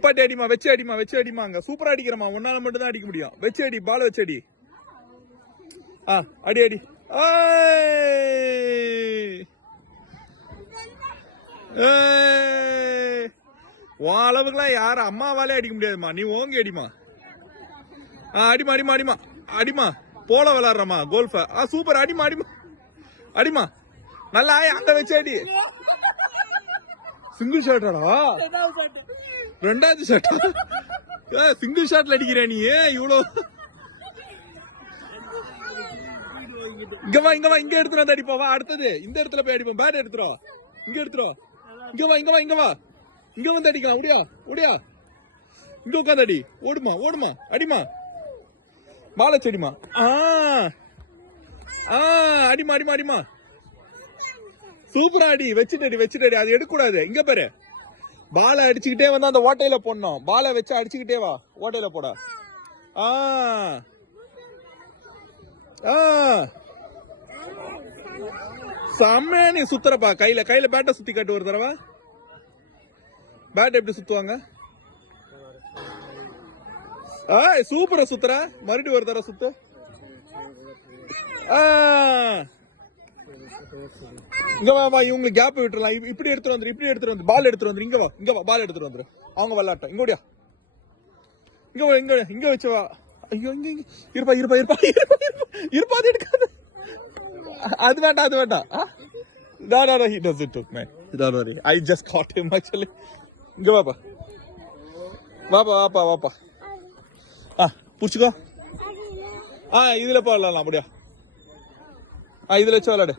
நிப்பாட்டி அடிமா, வச்சு அடிமா, வச்சு அடிமா. அங்க சூப்பரா அடிக்கிறமா, உன்னால மட்டும் தான் அடிக்க முடியும். வச்சு அடி, பால் வச்சு அடி. அடி அடி. உன் அளவுக்குலாம் யாரும் அம்மாவாலே அடிக்க முடியாதுமா, நீ ஓங்கி அடிமா. அடிமா அடிமா அடிமா அடிமா. போல விளாடுறமா கோல்ஃப. சூப்பர், அடிமா அடிமா அடிமா. நல்லா அங்க வச்சு அடி. சிங்கிள் ஷாட்டாடா? ரெண்டாவது ஷாட். சிங்கிள் ஷாட்ல அடிக்கிற நீ இவ்வளோ. இங்க வா இங்க வா, இங்க எடுத்துட்டு வந்து அடிப்பா. வா அடுத்தது இந்த இடத்துல போய் அடிப்போம். பேட் எடுத்துரும், இங்க எடுத்துரும். இங்க வா இங்க வா இங்க வா, இங்க வந்து அடிக்கலாம். ஓடியா ஓடியா, இங்க உட்காந்து அடி. ஓடுமா ஓடுமா, அடிமா. பால செடிமா. அடிமா அடிமா அடிமா. சூப்பரா அடி, வச்சுட்டு அடி, வச்சுட்டு அடி. அது எடுக்கூடாது. இங்க பாரு, பாலை அடிச்சுக்கிட்டே வந்து அந்த ஓட்டையில போடணும். பாலை வச்சு அடிச்சுக்கிட்டே வா, ஓட்டையில போட. செம்மையா நீ சுத்துறப்பா. கையில கையில பேட்டை சுத்தி காட்டு ஒரு தடவை. பேட் எப்படி சுத்துவாங்க? சூப்பரா சுத்துற. மறுபடியும் ஒரு தடவை சுத்து. இங்க வா வா, இவங்களுக்கு கேப் விட்டுறலாம். இப்படி எடுத்துட்டு வந்துரு, இப்படி எடுத்துட்டு வந்து பால் எடுத்துட்டு வந்துரு. இங்க வா இங்க வா, பால் எடுத்துட்டு வந்துரு. அவங்க விளையாட்டம். இங்க ஓடியா, இங்க வா, இங்க இங்க வச்சு வா. ஐயோ இங்க இருப்பா இருப்பா இருப்பா இருப்பா இருப்பா. அது எடுக்காது, அது வேண்டாம், அது வேண்டாம். No, he doesn't took man. Don't worry. I just caught him actually. இங்க வாப்பா வாப்பா வாப்பா வாப்பா. புடிச்சுக்கோ. இதுல போடலாம் அப்படியா? இதுல வச்சு விளையாடு.